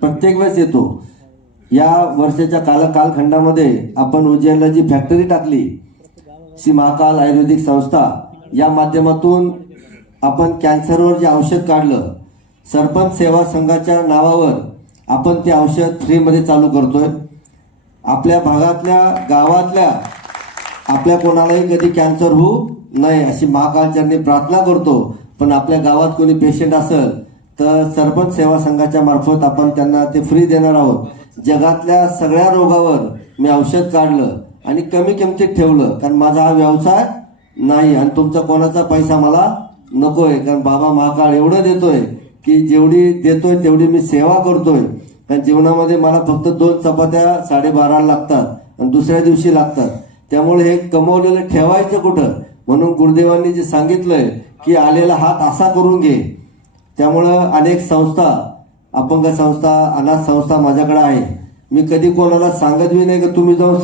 प्रत्येक वेळेस येतो। या वर्षाच्या कालखंडामध्ये आपण उज्जैनला जी फॅक्टरी टाकली, श्री महाकाल आयुर्वेदिक संस्था, या माध्यमातून आपण कॅन्सरवर जे औषध काढलं, सरपंच सेवा संघाच्या नावावर आपण ते औषध फ्रीमध्ये चालू करतोय। आपल्या भागातल्या गावातल्या आपल्या कोणालाही कधी कॅन्सर होऊ नये अशी महाकालचरणी प्रार्थना करतो। पण आपल्या गावात कोणी पेशंट असेल तर सरपंच सेवा संघाच्या मार्फत आपण त्यांना ते फ्री देणार आहोत। जगातल्या सगळ्या रोगावर मी औषध काढलं आणि कमी किमतीत ठेवलं, कारण माझा हा व्यवसाय नाही आणि तुमचा कोणाचा पैसा मला नकोय। कारण बाबा महाकाळ एवढं देतोय की जेवढी देतोय तेवढी मी सेवा करतोय। कारण जीवनामध्ये मला फक्त 2 चपात्या 12:30 लागतात आणि दुसऱ्या दिवशी लागतात, त्यामुळे हे कमवलेलं ठेवायचं कुठं? म्हणून गुरुदेवांनी जे सांगितलंय की आलेला हात असा करून घे। त्यामुळं अनेक संस्था, अपंग संस्था, अनाथ संस्था माझ्याकडे आहे। मी कधी कोणाला सांगत बी नाही की तुम्ही जाऊन